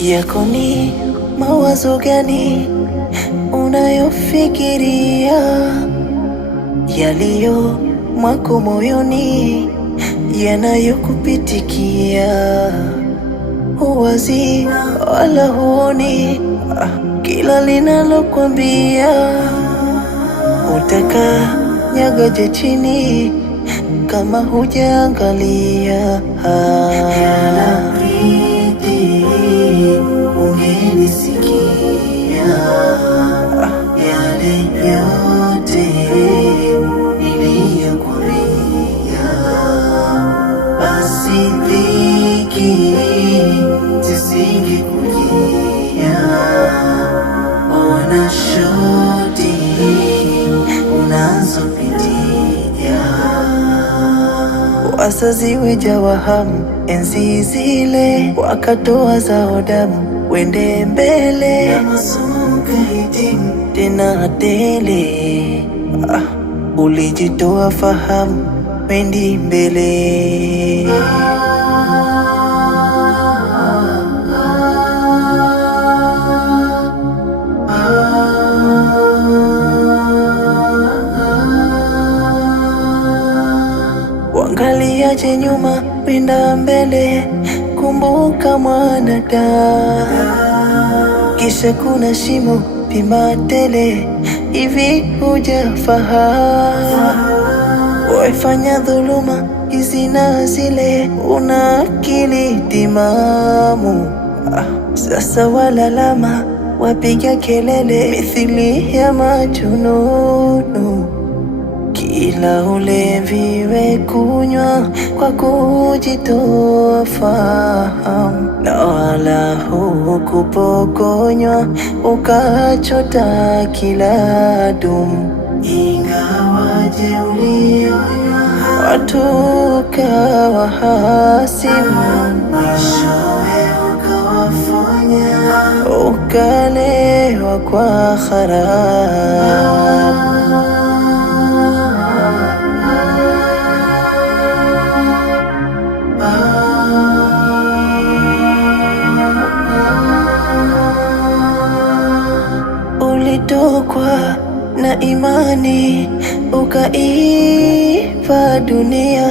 yako ni mawazo gani unayofikiria, yaliyo mwako moyoni yanayokupitikia? Huwazi wala huoni kila linalokwambia, utaka nyagaje chini kama hujaangalia. Ungenisikia yale yote niliyokwambia, basi dhiki zisingekujia. Ona shuti unazopitia, wazazi wejawahamu enzi zile, wakatoa zao damu wende mbele, na masomo kahitimu tena tele. Ulijitoa fahamu wendi mbele. Wangaliaje nyuma, wenda mbele, kumbuka mwanadamu. Kisha kuna shimo, pima tele, hivi hujafahamu? Wefanya dhuluma hizi na zile, una akili timamu. Sasa walalama, wapiga kelele mithili ya majununu. Kila ulevi we kunywa kwa kujitoa fahamu, na wala hukupokonywa ukachota kila dumu. Ingawaje ulionywa watu ukawa hasimu, mwishowe ukawafanya ukalewa kwa haramu. Ulitokwa na imani ukaipa dunia,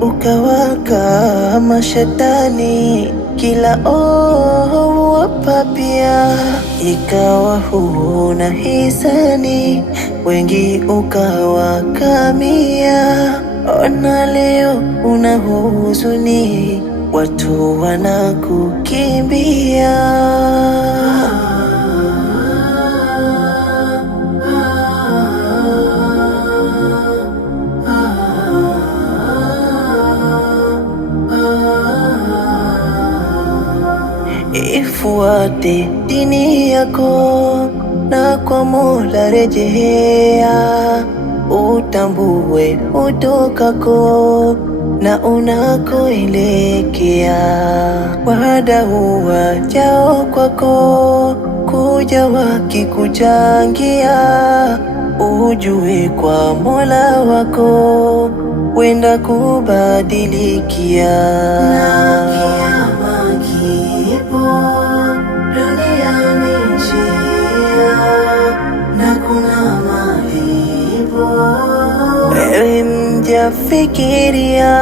ukawaka mashetani kila ovu wapapia. Ikawa huna hisani, wengi ukawakamia. Ona leo una huzuni, watu wanakukimbia. Ifuate dini yako na kwa Mola rejea, utambue utokako na unakoelekea. Wadau wajao kwako kuja wakikuchangia, ujue kwa Mola wako wenda kubadilikia. Duniani njia na kuna malipo, wewe mja fikiria.